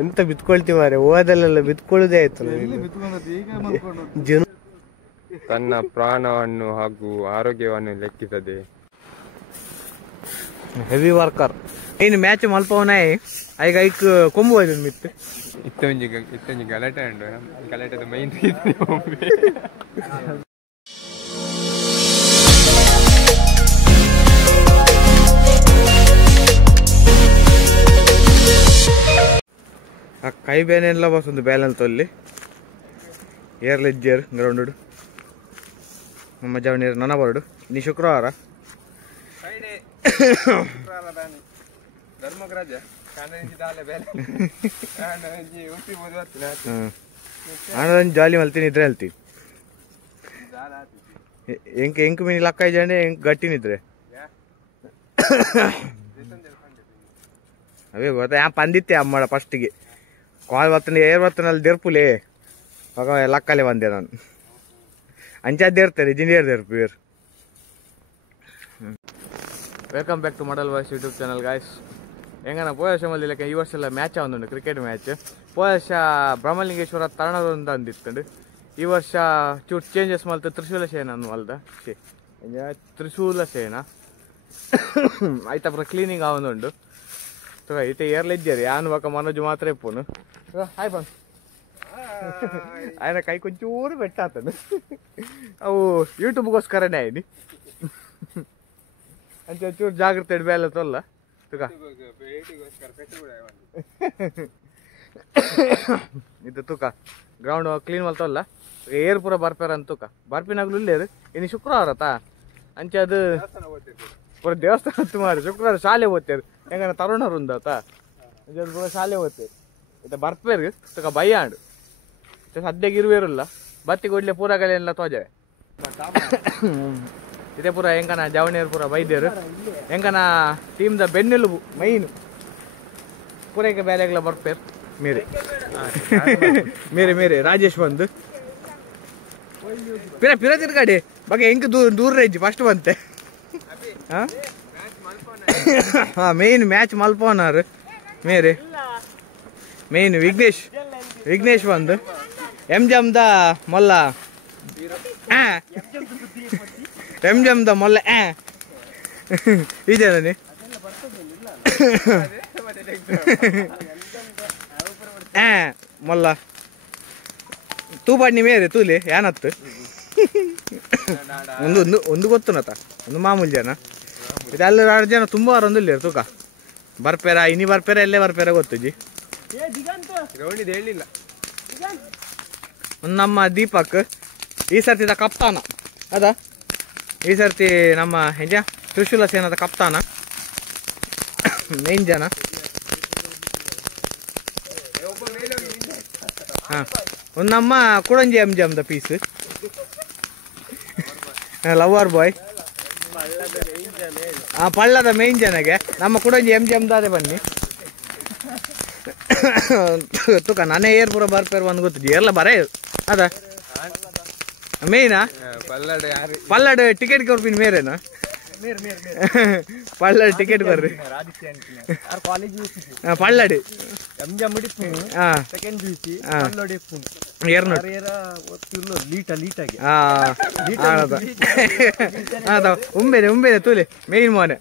ಎಂತ ಬಿತ್ಕೊಳ್ತಿ ಮಾರೆ, ಓದಲ್ಲೆಲ್ಲ ಬಿತ್ಕೊಳ್ಳುದೇ ಆಯ್ತು. ತನ್ನ ಪ್ರಾಣವನ್ನು ಹಾಗೂ ಆರೋಗ್ಯವನ್ನು ಲೆಕ್ಕಿಸದೆ ಹೆವಿ ವರ್ಕರ್ ಏನು ಮ್ಯಾಚ್ ಮಲ್ಪವನೇ ಈಗ ಐಕ್ ಕೊಂಬು ಹೋಯ್ತು ಮಿತ್ತು ಇತ್ತೊಂಜಿ ಗಲಾಟೆ ಉಂಡು. ಗಲಾಟೆದ ಮೈನ್ ಕೈ ಬೇನೆಲ್ಲ ಬಸ್ಸೊಂದು ಬ್ಯಾಲೆನ್ಸ್ ತೊಲ್ಲಿ ಏರ್ಲೆಜ್ಜರ್ ಗ್ರೌಂಡ್ ನಮ್ಮ ಜವನೀರು ನನ್ನ ಬರ್ಡು ನೀ ಶುಕ್ರವಾರ ಧರ್ಮಗ್ರಾಜ ಹಣದೊಂದು ಜಾಲಿ ಮಲ್ತೀನಿ ಇದ್ರೆ ಹೇಳ್ತೀನಿ ಎಂಕ್ ಮೀನಿ ಲಕ್ಕ ಇದ್ದೆ ಎಂಕ್ ಗಟ್ಟಿನಿದ್ರೆ ಅವೇ ಗೊತ್ತಾ ಯಾ ಪಂದಿತ್ತೆ ಅಮ್ಮಳ ಫಸ್ಟಿಗೆ ಕಾಲ್ ಬರ್ತನೆ ಏರ್ ಬರ್ತನಲ್ಲಿ ದೆರ್ಪುಲೇ ಆಗ ಲಕ್ಕಲ್ಲೇ ಬಂದೆ ನಾನು ಅಂಚಾದ್ದೇರ್ತಾರೆ ಇಂಜಿನಿಯರ್ ದೆರ್ಪು ಇವರು. Welcome back to model voice YouTube channel guys. ಹೆಂಗನ ಪೋಯ ವರ್ಷ ಮಲ್ಲಿಲಕ್ಕೆ ಈ ವರ್ಷ ಎಲ್ಲ ಮ್ಯಾಚ್ ಆವೊಂದುಂಡು ಕ್ರಿಕೆಟ್ ಮ್ಯಾಚ್. ಪೋಯ ವರ್ಷ ಬ್ರಹ್ಮಲಿಂಗೇಶ್ವರ ತರಣದೊಂದು ಅಂದಿತ್ತುಂಡು. ಈ ವರ್ಷ ಚೂಟ್ ಚೇಂಜಸ್ ಮಲ್ತು ತ್ರಿಶೂಲ ಸೇನ ಅನ್ವಲ್ದ ತ್ರಿಶೂಲ ಸೇನ ಆಯ್ತಪ್ಪ ಕ್ಲೀನಿಂಗ್ ಆವೊಂದುಂಡು ಈತ ಏರ್ಲಿದ್ದೀರಿ ಯಾನು ಬಾಕ ಮನೋಜ್ ಮಾತ್ರ ಇಪ್ಪುನು ಹಾಯ್ ಬಂದು ಆಯ್ನ ಕೈ ಕೊಂಚೂರು ಬೆಟ್ಟ ಆತನು ಅವು ಯೂಟ್ಯೂಬ್ಗೋಸ್ಕರನೇ ಆಯ್ನಿ ಅಂಚೆ ಒಂಚೂರು ಜಾಗ್ರತೆ ಬೇಲೆ ತೊಲ್ಲ ತುಕ ಇದು ತುಕ ಗ್ರೌಂಡ್ ಕ್ಲೀನ್ ಮಲ್ತಲ್ಲ ಏರ್ ಪೂರ ಬರ್ಪೇರ ಅಂತ ತುಕ ಬರ್ಪಿನಾಗ್ಲು ಇಲ್ಲೇರು ಇನ್ನು ಶುಕ್ರವಾರ ತಾ ಅಂಚೆ ಅದು ಪೂರ ದೇವಸ್ಥಾನ ತುಮಾರು ಶುಕ್ರವಾರ ಶಾಲೆ ಓದ್ತೇರು ಹೆಂಗನ ತರುಣರು ಉಂದಾತ ಅದು ಪೂರ ಶಾಲೆ ಓದ್ತೇರು ಇತ್ತ ಬರ್ಪೇರು ತುಕ ಬಯ್ಯಾಂಡು ಸದ್ಯಕ್ಕೆ ಇರುವೇರಲ್ಲ ಬತ್ತಿ ಕೊಡ್ಲೆ ಪೂರಗಳೆಲ್ಲ ತೋಜವೆ ಇದೇ ಪೂರ ಹೆಂಗನ ಜವಣಿಯರು ಪೂರ ಬೈದ್ಯರು ಹೆಂಗನ ಟೀಮ್ದ ಬೆನ್ನೆಲುಬು ಮೈನು ಪೂರೈಕೆ ಬೇಲೆಗಳ ಬರ್ಪೇರು ಮೇರೆ ಮೇರೆ ಮೇರೆ ರಾಜೇಶ್ ಬಂದು ಪಿರ ಪಿರ ತಿರ್ಗಾಡಿ ಬಗ್ಗೆ ಹೆಂಗ್ ದೂರ ಇಜ್ಜಿ ಫಸ್ಟ್ ಬಂತೆ ಹಾ ಮೇನ್ ಮ್ಯಾಚ್ ಮಲ್ಪವನಾರು ಮೇರೆ ಮೇನ್ ವಿಘ್ನೇಶ್ ಬಂದು ಎಂಜಮ್ದ ಮೊಲ್ಲ ಎಂಜಮ್ದ ಮೊಲ್ಲ ಇದೇನಿ ಮೊಲ್ಲ ತೂಪಾಡ್ನಿ ಮೇರೆ ತೂಲಿ ಏನತ್ತು ಒಂದು ಗೊತ್ತುನತ ಒಂದು ಮಾಮೂಲಿ ಜನ ಇದು ಅಲ್ಲಿ 2 ಜನ ತುಂಬಾ ಒಂದಿಲ್ಲ ತೂಕ ಬರ್ಪೇರ ಇನಿ ಬರ್ಪೇರ ಎಲ್ಲೇ ಬರ್ಪೇರ ಗೊತ್ತುಜಿ ಹೇಳಿಲ್ಲ. ನಮ್ಮ ದೀಪಕ್ ಈ ಸರ್ತಿದ ಕಪ್ತಾನ ಅದ ಈ ಸರ್ತಿ ನಮ್ಮ ಹೆಂಜ ತ್ರಿಶೂಲ ಸೇನದ ಕಪ್ತಾನ ಮೇನ್ ಜನ. ಹಾ ಒಂದು ನಮ್ಮ ಕುಡಂಜಿ ಎಂಜಮ್ದ ಪೀಸ್ ಲವರ್ ಬಾಯ್ ಪಳ್ಳದ ಮೇನ್ ಜನಗೆ ನಮ್ಮ ಕುಡಂಜಿ ಎಂಜಮ್ದಾದೆ ಬನ್ನಿ ತುಕ ನಾನೇ ಏರ್ ಪೂರ ಬರ್ಪೇರ್ ಬಂದು ಗೊತ್ತಿದ್ದಿ ಎಲ್ಲ ಬರೇ ಅದ ಮೇಯ್ನಾ ಪಲ್ಲಡ್ ಟಿಕೆಟ್ ಕೊಡ್ತೀನಿ ಮೇರೇನಾ ಪಳ್ಳಡ್ ಟಿಕೆಟ್ ಬರ್ರಿ ಪಳ್ಳಡ್ ಉಂಬೇನೆ ತೂಲೆ ಮೇಯ್ನ್ ಮೋನೆ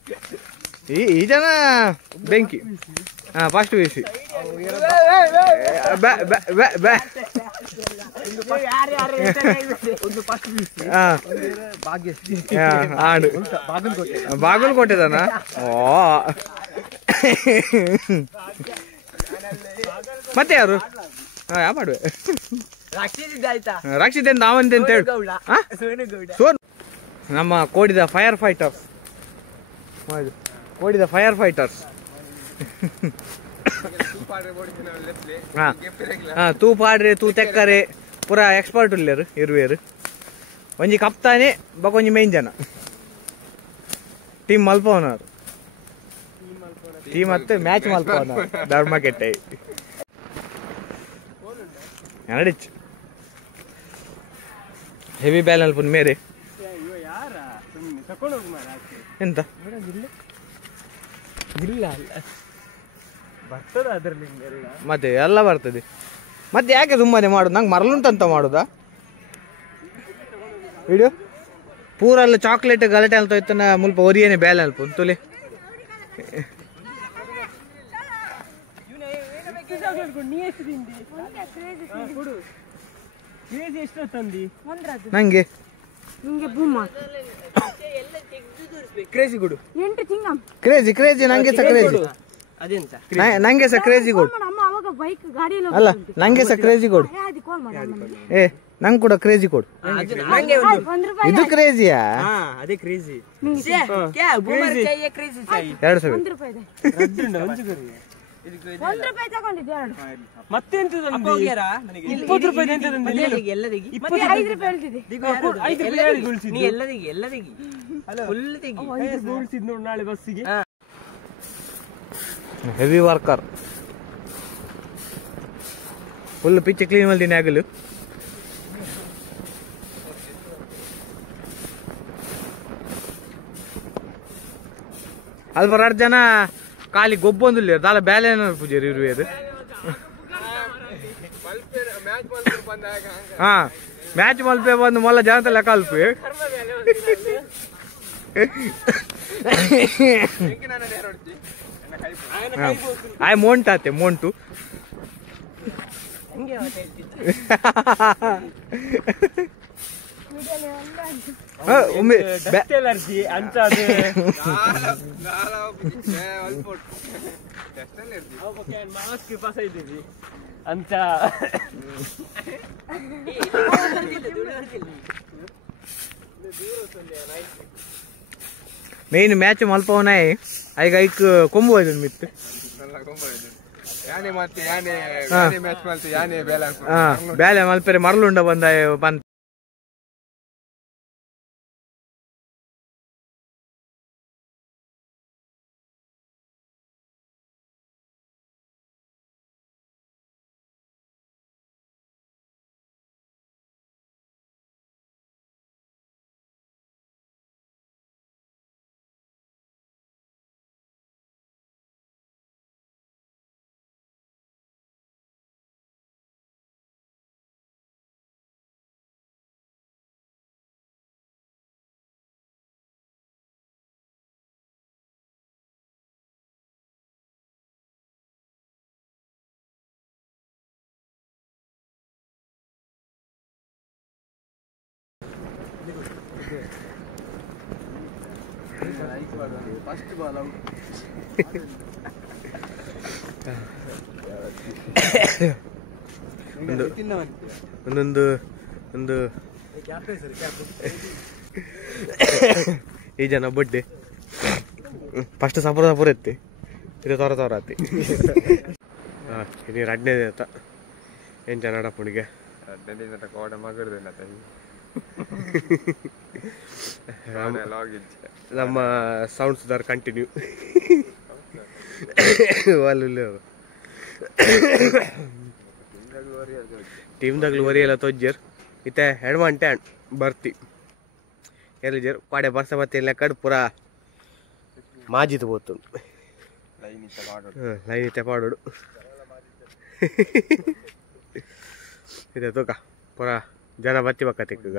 ಈ ಜನ ಬೆಂಕಿ ಫಸ್ಟ್ ಬಿಸಿ ಬಾಗಲಕೋಟೆದನ ಮತ್ತೆ ಯಾರು ಯಾವ ಮಾಡುವೆ ರಕ್ಷಿತ್ ನಾವಂತೆ ಅಂತ ಹೇಳಿ ನಮ್ಮ ಕೋಡಿದ ಫೈರ್ ಫೈಟರ್ಸ್ ತೂ ಪಾಡ್ರೆ ತೂ ತೆಕ್ಕರೆ ಪೂರ ಎಕ್ಸ್ಪರ್ಟ್ ಉಳ್ಳೇರು ಇರುವೇರು ಒಂಜಿ ಕಪ್ತಾನೆ ಬಕೊಂಜಿ ಮೇನ್ ಜನ ಟೀಮ್ ಮಲ್ಪವನವರು ಟೀಮ್ ಮತ್ತೆ ಮ್ಯಾಚ್ ಮಲ್ಪವನವರು ಧರ್ಮ ಕೆಟ್ಟೆ ನಡಿಚ್ ಹೆವಿ ಬ್ಯಾಲ್ ಅಲ್ಪನ್ ಮೇರೆ ಎಂತ ಮತ್ತೆ ಎಲ್ಲ ಬರ್ತದೆ. ಮತ್ತೆ ಯಾಕೆ ಸುಮ್ಮನೆ ಮಾಡುದು? ನಂಗೆ ಮರಳುಂಟಂತ ಮಾಡುದಾ ವಿಡಿಯೋ ಪೂರ ಎಲ್ಲ ಚಾಕ್ಲೇಟ್ ಗಲಾಟೆ ಅಂತ ಹೋಯ್ತಾನ ಮುಲ್ಪ ಒರಿಯೇನೆ ಬೇಲೆ ಅಲ್ಪ ಅಂತುಲಿ ನಂಗೆ ಕ್ರೇಜಿ ಗುಡು ಕ್ರೇಜಿ ಕ್ರೇಜಿ ನಂಗೆ ಸಹ ಕ್ರೇಜಿ ನಂಗೆ ಸಹ ಕ್ರೇಜಿ ಕೊಡು ಅಲ್ಲ ನಂಗೆ ಸಹ ಕ್ರೇಜಿ ಕೊಡು ಏ ನಂಗೆ ಕೂಡ ಕ್ರೇಜಿ ಕೊಡು ಇದು ಕ್ರೇಜಿಯಾ ಅದೇ ಕ್ರೇಜಿ 200 ಮತ್ತೆಂತ 20 ರೂಪಾಯಿ ನಾಳೆ ಬಸ್ಸಿಗೆ heavy worker full pitch clean ಮಾಡ್ತೀನಿ ಆಗಲು ಅಲ್ಲಿ 2 ಜನ ಖಾಲಿ ಗೊಬ್ಬೊಂದು ದಾಲ ಬೇಲೆ ಪೂಜಾರಿ ಇರುವುದು ಹಾ ಮ್ಯಾಚ್ ಮಲ್ಪೆ ಬಂದು ಮೊಲ್ಲ ಜನ ಲೆಕ್ಕ ಅಲ್ಪಿ ಆಯ್ ಮೋಂಟಾತೆ ಮೋಂಟು ಅಂತ ಮೇನ್ ಮ್ಯಾಚ್ ಮಲ್ಪವನಾಯ್ ಈಗ ಐಕ್ ಕೊಂಬು ಹೋಯ್ತು ಮಿತ್ ಬೇಲೆ ಮಲ್ಪೆರೆ ಮರಳುಂಡ ಬಂದ ಒಂದೊಂದು ಒಂದು ಈ ಜನ ಬಡ್ಡೆ ಫಸ್ಟ್ ಸಪುರ ಎತ್ತಿ ಇದು ತೋರ ಆತಿ ಇದು 2ನೇ ಆತ ಏನು ಜನ ನಡಪುಣಿಗೆ ಕೋಡ ಮಗರ್ದಿಲ್ಲ ನಮ್ಮ ಸೌಂಡ್ಸ್ ದರ್ ಕಂಟಿನ್ಯೂ ಟೀಮ್ದಾಗ್ಲು ಒರಿಯಲ್ಲ ತೊಜ್ಜರ್ ಇತ್ತೆ ಹೆಡ್ಮಂಟೆ ಅಂಡ್ ಬರ್ತಿ ಎಲ್ಲಿಜರ್ ಪಾಡೆ ಬರ್ಸ ಬತ್ತಿಲ್ಲ ಕಡ್ ಪೂರ ಮಾಜಿತ್ ಬೋತು ಲೈನ್ ಇತ್ತೆ ಪಾಡೋಡು ಇದೆ ತೂಕ ಪೂರ ಜನ ಬತ್ತಿ ಬಕ್ಕ ತಿಕ್ಕಗ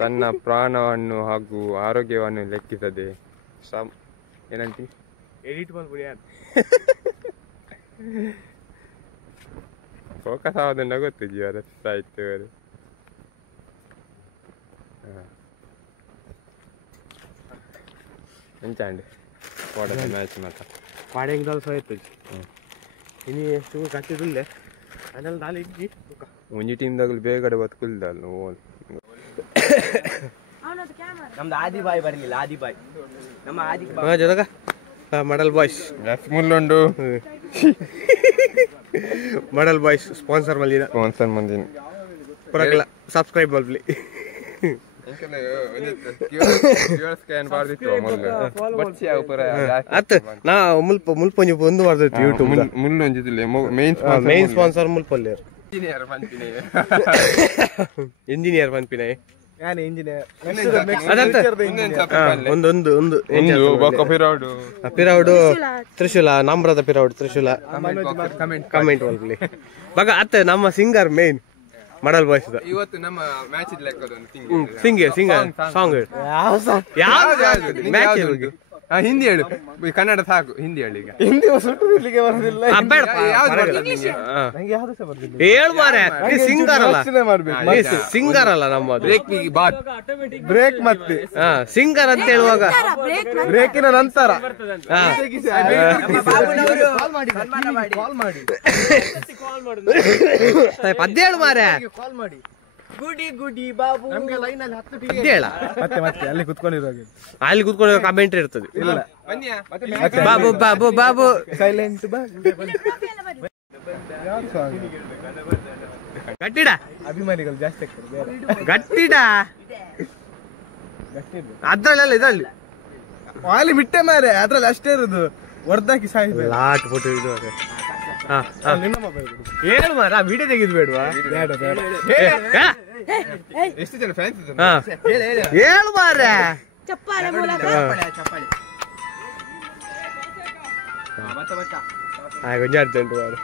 ತನ್ನ ಪ್ರಾಣವನ್ನು ಹಾಗೂ ಆರೋಗ್ಯವನ್ನು ಲೆಕ್ಕಿಸದೆ ಏನಂತಿ ಎಡಿಟ್ ಮಾಡ್ಬಿಡಿ ಫೋಕಸ್ ಆಗೋದನ್ನ ಗೊತ್ತು ಜೀವನ ಆಯ್ತು ಎಂಚಂడి ಕೋಡದ ಮ್ಯಾಚ್ ಮಾತ ಪಾಡೆಂಗ್ ದಾಲ್ ಸೋಯ್ತು ಇನಿ ಎಷ್ಟು ಕಟ್ಟಿದುಲ್ಲೆ ಅದೆಲ್ಲ ದಾಲ್ ಇಜ್ಜಿ ಒಂಜಿ ಟೀಮ್ದಾಗಲು ಬೇಗಡೆ ಬದುಕುಲ್ದಲ್ಲ ಓಲ್ ನಮ್ದು ಆದಿಬಾಯಿ ಬರಲಿಲ್ಲ ಆದಿಬಾಯಿ ನಮ್ಮ ಆದಿಬಾಯಿ ಜೊತೆಗ ಮಾಡಲ್ ಬಾಯ್ಸ್ ಮುಲ್ಲುಂಡು ಮಾಡಲ್ ಬಾಯ್ಸ್ ಸ್ಪಾನ್ಸರ್ ಮಲ್ಲಿನ ಸ್ಪಾನ್ಸರ್ ಮಂದಿನ ಪರಕಲ್ಲ ಸಬ್ಸ್ಕ್ರೈಬ್ ಮಲ್ಪಲಿ ಅತ್ ನಾ ಮುಲ್ಪ ಮುಲ್ಪೊಂಜಿ ಒಂದು ಮಾಡ್ದೈತಿ ಯೂಟ್ಯೂಬ್ ಮುಲ್ಲೊಂಜಿದಿಲ್ಲ ಮೇನ್ ಸ್ಪಾನ್ಸರ್ ಮುಲ್ಪಲ್ಲಿ ಇಂಜಿನಿಯರ್ ಪನ್ಪಿನೇ ಯಾನ್ ಇಂಜಿನಿಯರ್ ಒಂದು ಪಿರೌಡು ತ್ರಿಶೂಲ ನಮ್ರದ ಪಿರೌಡು ತ್ರಿಶೂಲ ಕಮೆಂಟ್ ಒಲ್ಪಲಿ ಬಗ ಅತ್ತೆ ನಮ್ಮ ಸಿಂಗರ್ ಮೇನ್ ಮಾಡಲ್ ಬಾಯ್ಸ್ ಇವತ್ತು ನಮ್ಮ match singer song match Hindi ಹೇಳು ಕನ್ನಡ ಸಾಕು ಹಿಂದಿ ಹೇಳಿ ಈಗ ಹಿಂದಿ ಸುಟ್ಟುದಿರ್ಲಿಕ್ಕೆ ಬರೋದಿಲ್ಲ ಹೇಳು ಮಾರೆ ಸಿಂಗರ್ ಅಲ್ಲ ಸಿಂಗರ್ ಅಲ್ಲ ನಮ್ಮದು ಬ್ರೇಕ್ ಮತ್ತೆ ಸಿಂಗರ್ ಅಂತ ಹೇಳುವಾಗ ಬ್ರೇಕಿನ ನಂತರ ಪದ್ಯ ಹೇಳು ಮಾರೆ ಗುಡಿ ಗುಡಿ ಬಾಬು ನಮ್ಗೆ ಲೈನ್ ಅಲ್ಲಿ 10 ಪದ್ಯ ಹೇಳ ಮತ್ತೆ ಅಲ್ಲಿ ಕುತ್ಕೊಂಡಿರುವಾಗ ಅಲ್ಲಿ ಕುತ್ಕೊಂಡು ಕಮೆಂಟ್ ಇರ್ತದೆ ಬಾಬು ಬಾಬು ಬಾಬು ಸೈಲೆಂಟ್ ಗಟ್ಟಿಡ ಅಭಿಮಾನಿಗಳು ಜಾಸ್ತಿ ಆಗ್ತಾರೆ ಗಟ್ಟಿಡ ಅದ್ರಲ್ಲೆಲ್ಲ ಇದರಲ್ಲಿ ಅಲ್ಲಿ ಬಿಟ್ಟೆ ಮಾರೆ ಅದ್ರಲ್ಲಿ ಅಷ್ಟೇ ಇರುದು ಹೊರ್ದಾಕಿ ಸಾಯಿಸ್ಬೇಕು ಲಾಟ್ ಫೋಟೋ ಇದು ಅದೇ ನಿಮ್ಮ ಮೊಬೈಲ್ ಹೇಳು ಮಾರ ವಿಡಿಯೋ ತೆಗೆದು ಬೇಡವಾ ಬೇಡ ಬೇಡ ಎಷ್ಟು ಜನ ಫ್ಯಾನ್ಸ್ ಹೇಳು ಮಾರ ಚಪ್ಪಾಳೆ ಮೂಲಕ ಕೊಂಚ ಅರ್ಜೆಂಟ್ ಮಾರ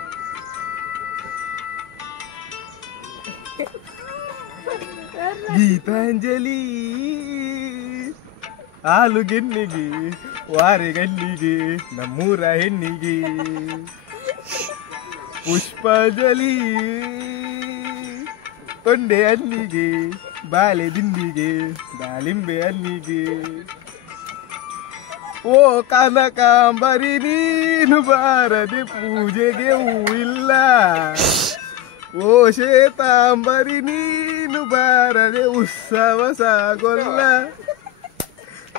ಗೀತಾಂಜಲಿ ಹಾಲು ಗೆನ್ನಿಗೆ ವಾರೆ ಗಣ್ಣಿಗೆ ನಮ್ಮೂರ ಹೆಣ್ಣಿಗೆ ಪುಷ್ಪಾಂಜಲಿ ತೊಂಡೆ ಹಣ್ಣಿಗೆ ಬಾಳೆ ದಿಂಡಿಗೆ ದಾಳಿಂಬೆ ಹಣ್ಣಿಗೆ ಓ ಕನಕಾಂಬರಿ ನೀನು ಬಾರದೆ ಪೂಜೆಗೆ ಹೂವಿಲ್ಲ ಓ ಶ್ವೇತಾಂಬರಿ ನೀನು ಬಾರದೆ ಉತ್ಸವ ಸಾಗೊಲ್ಲ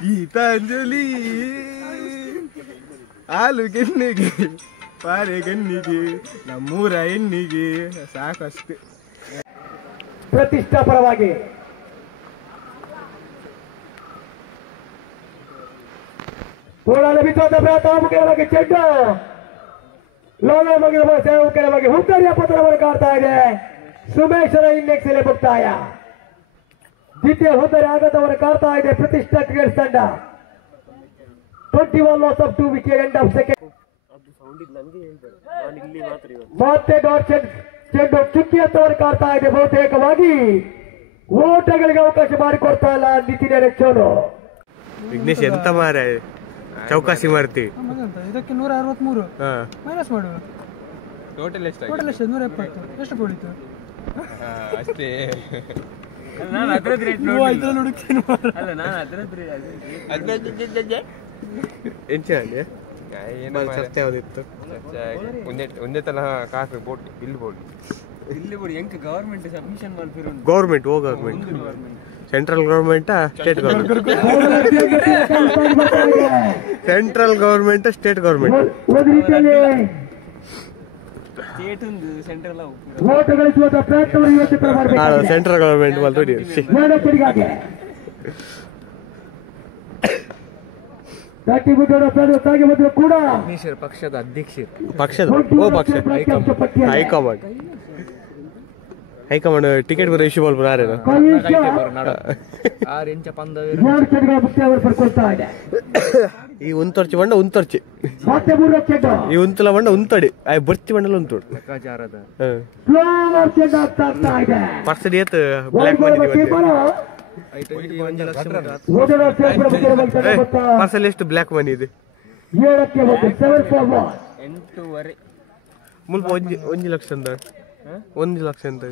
ಗೀತಾಂಜಲಿ ಹಾಲು ಗೆನ್ನಿಗೆ ಪಾರೆ ಗಣ್ಣಿಗೆ ನಮ್ಮೂರ ಹೆಣ್ಣಿಗೆ ಸಾಕಷ್ಟೇ ಪ್ರತಿಷ್ಠಾಪರವಾಗಿ ಪೋರಾಟ ಬಿತ್ತೋದ ಪ್ರಾತಾಮುಖವಾಗಿ ಚೆಂಡು ಲೋನ ಮಗಿರುವ ಸೇವಕರವಾಗಿ ಹುತ್ತರಿಯ ಪತ್ರವನ್ನು ಕಾಡ್ತಾ ಇದೆ ಸುಮೇಶ್ವರ ಇನ್ನೆಕ್ಸ್ ಎಲೆ ಮುಕ್ತಾಯ ದ್ವಿತೀಯ ಹುದ್ದರಿ ಆಘಾತವನ್ನು ಕಾಡ್ತಾ ಇದೆ ಪ್ರತಿಷ್ಠಾ ಕ್ರಿಕೆಟ್ ತಂಡ 21 loss of 2 wicket end of second ಮತ್ತೆ ಡಾಟ್ ಚೆಂಡು ಚುಕ್ಕಿ ಹತ್ತವನ್ನು ಕಾಡ್ತಾ ಇದೆ ಬಹುತೇಕವಾಗಿ ಓಟಗಳಿಗೆ ಅವಕಾಶ ಮಾಡಿಕೊಡ್ತಾ ಇಲ್ಲ ನಿತಿನ್ ಎರೆಚ್ಚೋನು ವಿಘ್ನೇಶ್ ಎಂತ ಮಾರ ಚೌಕಾಸಿ ಮಾಡ್ತಿ ಇದಕ್ಕೆ 163 ಮೈನಸ್ ಮಾಡುವ ಟೋಟಲ್ ಎಷ್ಟು ಟೋಟಲ್ ಎಷ್ಟು 170 ಎಷ್ಟು ಕೊಡಿತು ಅಷ್ಟೇ ಚರ್ಚೆ ಯಾವ್ದಿತ್ತು ಒಂದೇ ತಲ ಕಾಸು vote bill vote government submission ಮಾಡ್ತಿರೋ government central government state government central government state government central government ಕೂಡ ಪಕ್ಷದ ಅಧ್ಯಕ್ಷರು ಪಕ್ಷದ ಹೈಕಮಾಂಡ್ ಹೈಕಮಾಂಡ್ ಟಿಕೆಟ್ ಬರೋ ಇಶ್ಯೂ ಮಾಡ್ಬೋದು ಯಾರೇನು ಈ ಉಂತೊರ್ಚಿ ಬಂಡ ಉಂತೊರ್ಚಿ ಈ ಉಂತಲ ಬಂಡ ಉಂತಡಿ ಆ ಬರ್ಚಿ ಬಂಡಲ ಉಂತೋಡು ಲೆಕ್ಕಾಚಾರದ ಪರ್ಸಡಿ ಏತ್ ಬ್ಲ್ಯಾಕ್ ಮನಿ ಪರ್ಸಲ್ ಎಷ್ಟು ಬ್ಲ್ಯಾಕ್ ಮನಿ ಇದೆ ಮುಲ್ಪ ಒಂಜಿ ಲಕ್ಷ ಅಂತ 1 ಲಕ್ಷ ಅಂತ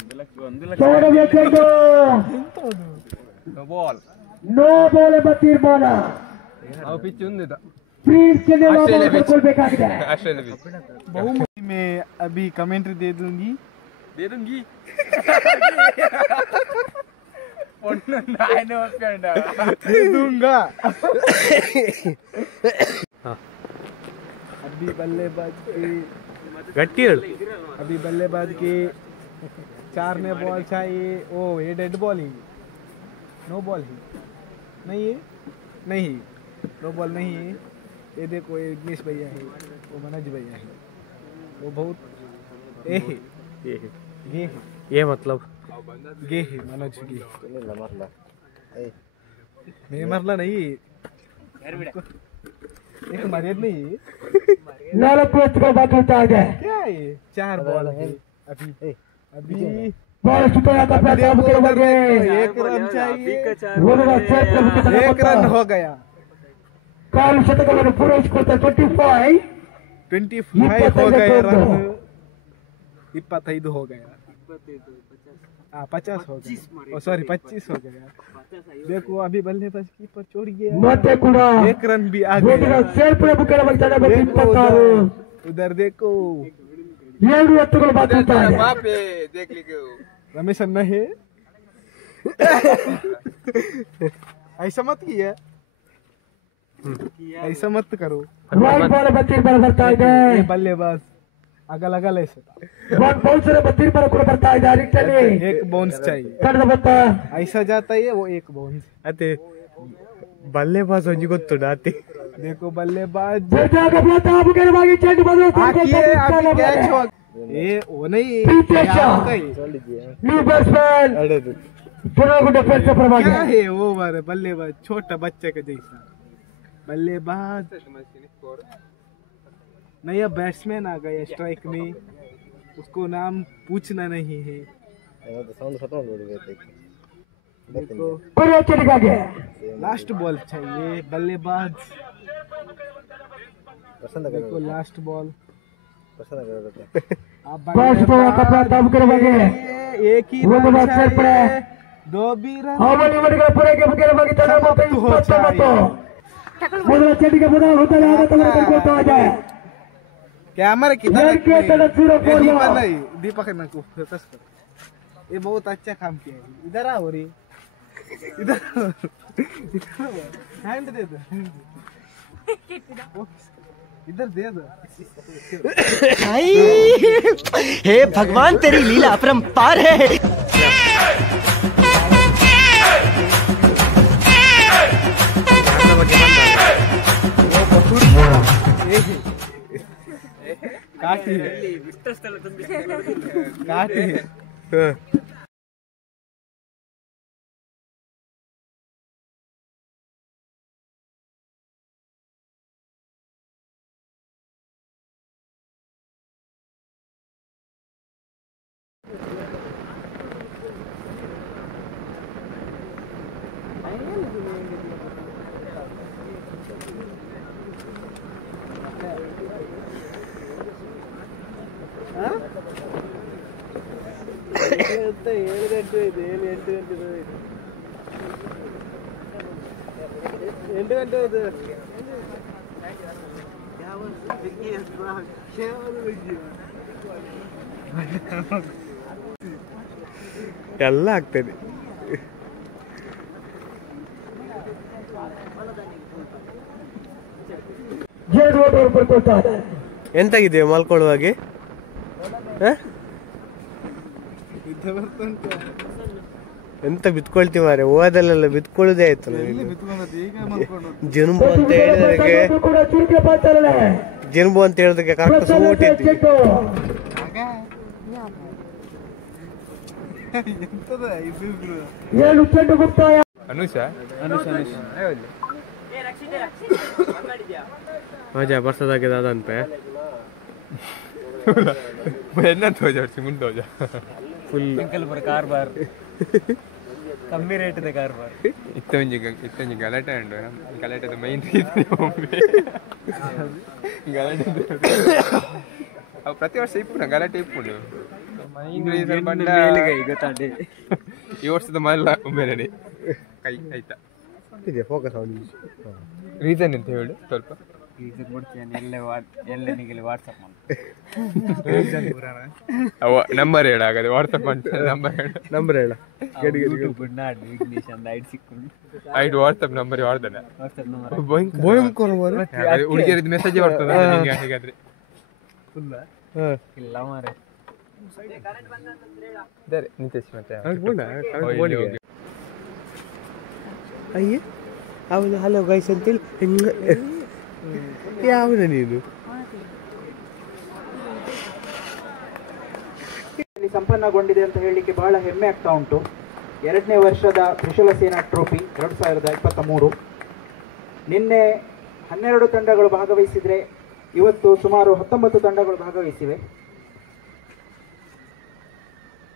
ನೋ ಬಾಲ್ ಎಂಬ ತೀರ್ಮಾನ ಪಿಚ್ ಒಂದಿದ मैं अभी कमेंट्री दे दूंगी दे दूंगा अभी बल्लेबाज की ಗಟ್ಟಿ ಹೇಳು अभी बल्लेबाज की 4 ने बॉल चाहिए ओ ये डेड बॉल ही नो बॉल ही नहीं नो बॉल नहीं है ये देखो ये विघ्नेश भैया है वो मनोज भैया है वो बहुत ये मतलब गे है मनोज गे मैं मरला नहीं एक मर्याद नहीं 4 ಎತ್ತುಗಳು ಬಾಕಿ ಉಳಿತಾ ಇದೆ. क्या है 4 बॉल है अभी ಬಹಳಷ್ಟು ಪ್ರಯತ್ನ ಪ್ರಯತ್ನಗಳ ಬಗ್ಗೆ एक रन चाहिए ಓದುವ ಕ್ಷೇತ್ರ ಮುಖದ एक रन हो गया ಕಾಲು ಶತಕವನ್ನು ಪೂರೈಸಿಕೊಳ್ತಾರೆ 25 हो गए रन 25 हो गया 50 हो गया सॉरी 25 हो गया देखो अभी बल्लेबाज कीपर छोड़ गया ಮತ್ತೆ ಕೂಡ एक रन भी आ ಓದಿನ गया ಕ್ಷೇತ್ರ ಮುಖದ ಬಗ್ಗೆ ತಂಡ ಬಗ್ಗೆ 26 उधर देखो 7 ಎತ್ತುಗಳು ಬಾಕಿ ಉಳಿತಾ ಇದೆ. रमेश अन्ना है ऐसा मत किया ऐसा मत करो ವೈಡ್ ಬಾಲ್ ತೀರ್ಮಾನ ಬರ್ತಾ ಇದೆ. ये बल्लेबाज अगल अगल ऐसे ಒಂದು ಬೌನ್ಸರ್ ತೀರ್ಮಾನ ಕೂಡ ಬರ್ತಾ ಇದೆ. ನಿಟ್ಟಿನಲ್ಲಿ एक बाउंस चाहिए ತಂಡದ ಮೊತ್ತ ऐसा जाता है वो एक बाउंस ಅತ್ತೆ ಬಲ್ಲೆಬಾಜ್ ಒಂಜಿ ಗೊತ್ತುಂಡ ಅತ್ತೆ देखो बल्लेबाज ಜಯಜಾಗ ಪ್ರತಾಪಕರವಾಗಿ ಚೆಂಡು ಬಂದು आखिए अभी कैच हो ये वो नहीं प्रीतेश शाह। यहाँ का ही। न्यू बैट्समैन ಅಡದು दोनों डिफेंस से प्रभावी क्या है ओवर बल्लेबाज छोटा बच्चे का जैसा बल्लेबाज नया बैट्समैन आ गया स्ट्राइक में उसको नाम पूछना नहीं है देखो पूरे चलिए लास्ट बॉल चाहिए बल्लेबाज देखो लास्ट बॉल आप बस को प्रतापकरವಾಗಿ एक ही वो रन बात सर पड़े चाहिए, दो भी रन ಅವಳಿ ಮಡಿಗಳ ಪೂರೈಕೆ ಮುಖ್ಯವಾಗಿ ತಂಡ ಮೊತ್ತ 29 ಮೊದಲ ಚೆಂಡಿಗೆ ಮೊದಲ ಹುದ್ದಲೆ ಆಘಾತವನ್ನು ತೆಗೆದುಕೊಳ್ತಾ ಇದೆ. कैमरा किधर एक के तरफ 0 ये for दीपक one। नहीं दीपक है ना को फोकस कर ये बहुत अच्छा काम किया है इधर आ हो रही इधर हैंड दे दो इधर दे दो हे भगवान तेरी लीला अपरंपार है काटी काटी ಎಲ್ಲ ಆಗ್ತದೆ ಜೇಡ್ ಓಟರ್ ಬರ್ಕೊಳ್ತಾ ಇದೆ. ಎಂತಾಗಿದೆ ಮಲ್ಕೊಳ್ಳುವಾಗೆ ಎಂತ ಬಿತ್ಕೊಳ್ತಿ ಮಾರೆ ಓದಲ್ಲೆಲ್ಲ ಬಿತ್ಕೊಳ್ಳುದೇ ಆಯ್ತು ಜನುಬು ಅಂತ ಹೇಳಿದಕ್ಕೆ ತಂಡಕ್ಕೂ ಕೂಡ ಚುರುಕೆ ಪಾತ್ರರೇ ಜನುಬು ಅಂತ ಹೇಳಿದಕ್ಕೆ ಕರೆಕ್ಟ್ ಸೂಟ್ ಇತ್ತು ಚೆಂಡು ಏಳು ಚೆಂಡು ಮುಕ್ತಾಯ. ಅನುಷಾ ಮಜಾ ಬರ್ಸದಾಗಿದೆ ಅದಂತೆ ಎನ್ನ ತೋಜಾಡ್ಸಿ ಮುಂದೆ ತೋಜ ಫುಲ್ ಕಾರ್ಬಾರ್ ಕಮ್ಮಿ ರೇಟ್ ಇದೆ ಕಾರ್ಬಾರ್ ಇತ್ತೊಂಜಿ ಗಲಾಟೆ ಉಂಡು ಗಲಾಟೆದ ಮೈನ್ ರೀತಿ ಗಲಾಟೆ ಅವು ಪ್ರತಿ ವರ್ಷ ಇಪ್ಪುಂಡು ಗಲಾಟೆ ಇಪ್ಪುಂಡು ಈ ವರ್ಷದ ಮಲ್ಲ ಒಮ್ಮೆನೆ ಕೈ ಆಯ್ತಾ ಇದೆ ಫೋಕಸ್ ಅವನಿಗೆ ರೀಸನ್ ಎಂತ ಹೇಳು ಸ್ವಲ್ಪ ಅವ ನಂಬರ್ ಹೇಳ ಹಾಗಾದ್ರೆ ವಾಟ್ಸಪ್ ನಂಬರ್ ಹೇಳ ಐದು ವಾಟ್ಸಪ್ ನಂಬರ್ ವಾಡ್ದಾನೆ ಭಯಂಕರ ಹುಡುಗಿಯರಿದ್ದು ಮೆಸೇಜ್ ಬರ್ತದ ನಿಂಗೆ ಹೇಗಾದ್ರೆ ಇಲ್ಲ ಮಾರೆ ನಿಂತೇಶ್ ಮತ್ತೆ ಅಯ್ಯ ಅವನು ಹಲೋ ಗೈಸ್ ಅಂತೇಳಿ ಯಾವನ ನೀನು ಸಂಪನ್ನಗೊಂಡಿದೆ ಅಂತ ಹೇಳಲಿಕ್ಕೆ ಬಹಳ ಹೆಮ್ಮೆ ಆಗ್ತಾ ಉಂಟು. 2ನೇ ವರ್ಷದ ತ್ರಿಶೂಲ ಸೇನಾ ಟ್ರೋಫಿ 2023. ನಿನ್ನೆ 12 ತಂಡಗಳು ಭಾಗವಹಿಸಿದರೆ ಇವತ್ತು ಸುಮಾರು 19 ತಂಡಗಳು ಭಾಗವಹಿಸಿವೆ.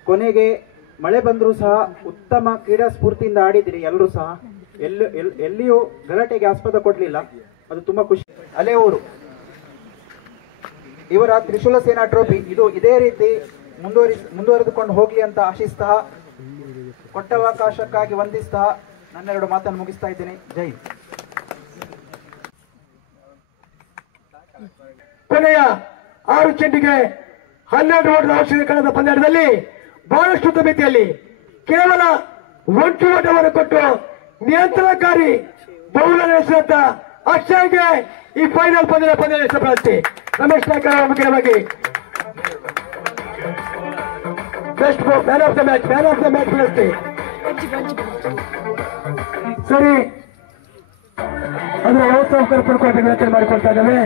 ಕೊನೆಗೆ ಮಳೆ ಬಂದರೂ ಸಹ ಉತ್ತಮ ಕ್ರೀಡಾ ಸ್ಫೂರ್ತಿಯಿಂದ ಆಡಿದಿರಿ ಎಲ್ಲರೂ ಸಹ. ಎಲ್ಲಿಯೂ ಗಲಾಟೆಗೆ ಆಸ್ಪದ ಕೊಡಲಿಲ್ಲ, ಅದು ತುಂಬಾ ಖುಷಿ. ಅಲೆಯೂರು ಇವರ ತ್ರಿಶೂಲ ಸೇನಾ ಟ್ರೋಫಿ ಇದು ಇದೇ ರೀತಿ ಮುಂದುವರೆದುಕೊಂಡು ಹೋಗ್ಲಿ ಅಂತ ಆಶಿಸ್ತಾ, ಕೊಟ್ಟ ಅವಕಾಶಕ್ಕಾಗಿ ವಂದಿಸ್ತಾ ನನ್ನ 2 ಮಾತನ್ನು ಮುಗಿಸ್ತಾ ಇದ್ದೇನೆ. ಜೈ. ಕೊನೆಯ 6 ಚೆಂಡಿಗೆ 12 ಓಟದ ಅವಶ್ಯಕ ಕಳೆದ ಪಂದ್ಯದಲ್ಲಿ ಬಹಳಷ್ಟು ಮಿತಿಯಲ್ಲಿ ಕೇವಲ 1 ಓಟವನ್ನು ಕೊಟ್ಟು ನಿಯಂತ್ರಣಕಾರಿ ಬೌಲರ್ ನಡೆಸಿದಂತ ಅಕ್ಷಯ್ಗೆ ಈ ಫೈನಲ್ ಪಂದ್ಯ ಪ್ರಶಸ್ತಿ. ರಮೇಶ್ ನಾಯ್ಕರ್ ಮುಖ್ಯವಾಗಿ best man of the match ಪ್ರಶಸ್ತಿ. ಸರಿ, ಅದರ ಉತ್ಸವ ಪಡ್ಕೊಂಡು ವಿನಂತಿ ಮಾಡಿಕೊಳ್ತಾ ಇದ್ದೇವೆ.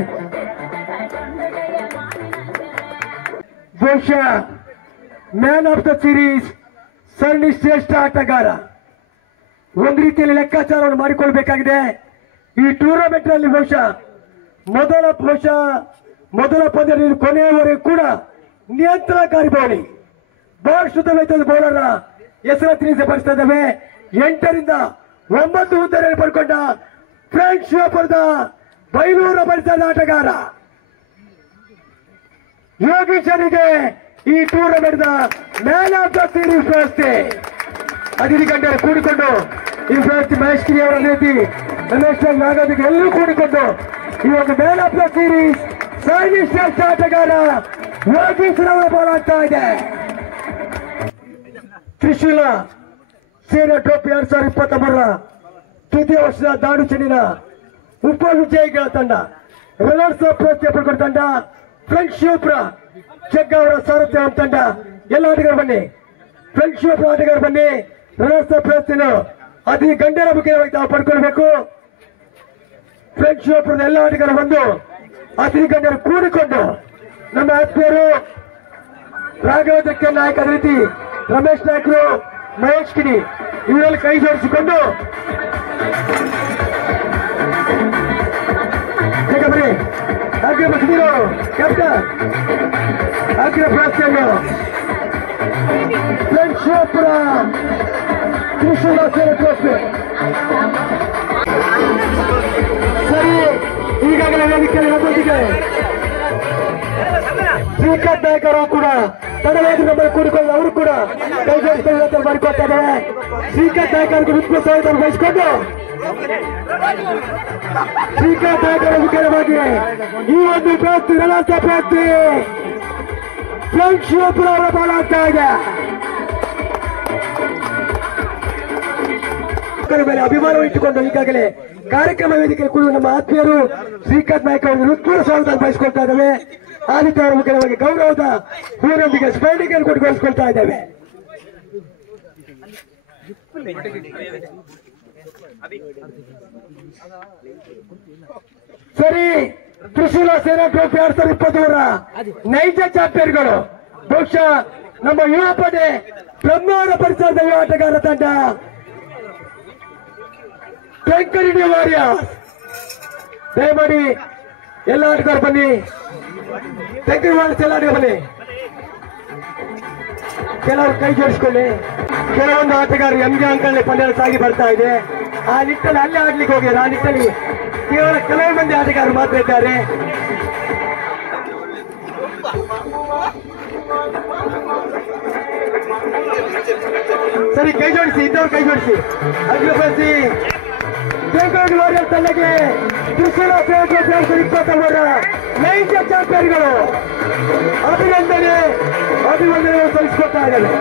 ಬಹುಶಃ ಮ್ಯಾನ್ ಆಫ್ ದ ಸೀರೀಸ್ ಸರಣಿ ಶ್ರೇಷ್ಠ ಆಟಗಾರ ಒಂದು ರೀತಿಯಲ್ಲಿ ಲೆಕ್ಕಾಚಾರವನ್ನು ಮಾಡಿಕೊಳ್ಬೇಕಾಗಿದೆ. ಈ ಟೂರ್ನಮೆಂಟ್ ನಲ್ಲಿ ಬಹುಶಃ ಮೊದಲ ಪಂದ್ಯದಲ್ಲಿ ಕೊನೆಯವರೆಗೂ ಕೂಡ ನಿಯಂತ್ರಣಕಾರಿ ಬೌಲಿಂಗ್, ಬಹಳಷ್ಟು ವೇತದ ಬೌಲರ್ ಹೆಸರು ತಿಳಿಸಪಡಿಸ್ತಾ ಇದ್ದೇವೆ. 8ರಿಂದ 9 ಹುದ್ದೆಯನ್ನು ಪಡ್ಕೊಂಡ ಫ್ರೆಂಡ್ಶಿಪ್ದ ಬೈಲೂರು ಪರಿಸರದ ಆಟಗಾರ ಯೋಗೀಶನಿಗೆ ಈ tournament man of the series ಪ್ರಶಸ್ತಿ. 15 ಗಂಟೆ ಕೂಡಿಕೊಂಡು ಈ ಪ್ರಶಸ್ತಿ ಮಹೇಶ್ ಗಿರಿ ಅವರ ರೀತಿ ರಮೇಶ್ ನಾಗದಿಗೆ ಎಲ್ಲರೂ ಕೂಡಿಕೊಂಡು ಈ ಒಂದು ಮ್ಯಾನ್ ಆಫ್ ದ ಸೀರೀಸ್ ಸರಣಿ ಶ್ರೇಷ್ಠ ಆಟಗಾರ ಯೋಗೀಶರವರ ಪಾಲಾಗ್ತಾ ಇದೆ. ತ್ರಿಶೂಲ ಸೇನಾ ಟ್ರೋಫಿ 2023 ತೃತೀಯ ವರ್ಷದ ದಾಡು ಚೆಂಡಿನ ಉಪ ವಿಜಯಿಗಳ ತಂಡ ರನ್ನರ್ಸ್ ಅಪ್ ಪ್ರಶಸ್ತಿ ಪಡ್ಕೊಂಡ ತಂಡ ಫ್ರೆಂಡ್ಶಿಪ್ ಚೆಕ್ ಅವರ ಸಾರಥ್ಯ ತಂಡ. ಎಲ್ಲ ಆಟಗಾರರು ಬನ್ನಿ, ಫ್ರೆಂಡ್ಶಿಪ್ ಆಟಗಾರರು ಬನ್ನಿ. ರನ್ನರ್ಸ್ ಅಪ್ ಪ್ರಶಸ್ತಿಯನ್ನು ಅತಿ ಗಂಡರ ಮುಖ್ಯವಾಗಿ ತಾವು ಪಡ್ಕೊಳ್ಬೇಕು. ಫ್ರೆಂಡ್ಶಿಪ್ ಎಲ್ಲ ಆಟಗಾರರು ಬಂದು ಅತಿ ಗಂಡರು ಕೂಡಿಕೊಂಡು ನಮ್ಮ ಆತ್ಮೀಯರು ರಾಘವೇಂದ್ರ ನಾಯಕ್, ಅದೇ ರೀತಿ ರಮೇಶ್ ನಾಯ್ಕರು, ಮಹೇಶ್ ಕಿಡಿ ಇವರಲ್ಲಿ ಕೈ ಜೋಡಿಸಿಕೊಂಡು ಬನ್ನಿ. ಅಗ್ರ ಕ್ಯಾಪ್ಟನ್ ಅಗ್ರ ಪ್ರಶಸ್ತಿಯನ್ನು ಫ್ರೆಂಡ್ಶಿಪ್ ತ್ರಿಶೂಲ ಸೇನಾ ಟ್ರೋಫಿ. ಸರಿ, ಈಗಾಗಲೇ ವೇದಿಕೆಯಲ್ಲಿ ನಮ್ಮೊಂದಿಗೆ ಶ್ರೀಕಾಂತ್ ನಾಯಕರು ಕೂಡ ತಡವಾಗಿ ನಮ್ಮನ್ನು ಕೂಡಿಕೊಂಡು ಅವರು ಕೂಡ ಕೈ ಜೋಡಿಸಿಕೊಳ್ಳುವಂತೆ ಮಾಡಿಕೊಳ್ತಾ ಇದ್ದಾರೆ. ಶ್ರೀಕಾಂತ್ ನಾಯಕರಿಗೆ ಉತ್ಪ್ರಸಾರವನ್ನು ವಹಿಸಿಕೊಂಡು ಶ್ರೀಕಾಂತ್ ನಾಯಕರ ಮುಖ್ಯವಾಗಿ ಈ ಒಂದು ಪ್ರಶಸ್ತಿ ರನ್ನರ್ಸ್ ಅಪ್ ಪ್ರಶಸ್ತಿ ಫ್ರೆಂಡ್ಶಿಪ್ ಅವರ ಪಾಲಾಗ್ತಾ ಇದೆ. ಮೇಲೆ ಅಭಿಮಾನವನ್ನು ಇಟ್ಟುಕೊಂಡು ಈಗಾಗಲೇ ಕಾರ್ಯಕ್ರಮ ವೇದಿಕೆ ಕೂಡ ನಮ್ಮ ಆತ್ಮೀಯರು ಶ್ರೀಕಾಂತ್ ನಾಯಕ್ ಅವರಿಗೆ ಹೃತ್ಪೂರ್ವ ಸ್ವಾಗತ ಬಯಸಿಕೊಳ್ತಾ ಇದ್ದೇವೆ. ಆದಿತ್ಯ ಅವರ ಮುಖ್ಯವಾಗಿ ಗೌರವದ ಹೂರೊಂದಿಗೆ ಸ್ಪರ್ಧಿಗೆ ಕೊಟ್ಟುಕೊಳಿಸಿಕೊಳ್ತಾ ಇದ್ದೇವೆ. ಸರಿ, ತ್ರಿಶೂಲ ಸೇನಾ ಟ್ರೋಫಿ 2023 ನೈಜ ಚಾಂಪಿಯನ್ಗಳು ಬಹುಶಃ ನಮ್ಮ ಯುವ ಪಡೆ ಬ್ರಹ್ಮಾಂಡ ಪರಿಸರದ ಯುವ ಆಟಗಾರ ತಂಡ ಬೆಂಕರಿಡಿ ವಾರಿಯರ್ಸ್. ದಯಮಾಡಿ ಎಲ್ಲ ಆಟಗಾರರು ಬನ್ನಿ, ಬೆಂಕರಿ ವಾರಿಯರ್ಸ್ ಎಲ್ಲ ಆಟಗಾರ ಬನ್ನಿ. ಕೆಲವರು ಕೈ ಜೋಡಿಸಿಕೊಳ್ಳಿ. ಕೆಲವೊಂದು ಆಟಗಾರರು ಎಂಜೆ ಅಂಕಲ್ ಪಂದ್ಯ ಸಾಗಿ ಬರ್ತಾ ಇದೆ. ಆ ನಿಟ್ಟಲ್ಲಿ ಅಲ್ಲೇ ಆಡ್ಲಿಕ್ಕೆ ಹೋಗಿದ್ದಾರೆ. ಆ ನಿಟ್ಟಲ್ಲಿ ಕೇವಲ ಕೆಲವು ಮಂದಿ ಆಟಗಾರರು ಮಾತ್ರ ಇದ್ದಾರೆ. ಸರಿ, ಕೈ ಜೋಡಿಸಿ, ಇದ್ದವರು ಕೈ ಜೋಡಿಸಿ. ಅಗ್ರಪಡಿಸಿ ಬೆಂಗಳೂರು ವಾರಿಯರ್ಸ್ ತಂಡಕ್ಕೆ ತ್ರಿಶೂಲ ಸೇನಾ ಟ್ರೋಫಿ 2023 ನೈಜ ಚಾಂಪಿಯನ್ಗಳು ಅಭಿನಂದನೆ ಸಲ್ಲಿಸಿಕೊಳ್ತಾ ಇದ್ದಾರೆ.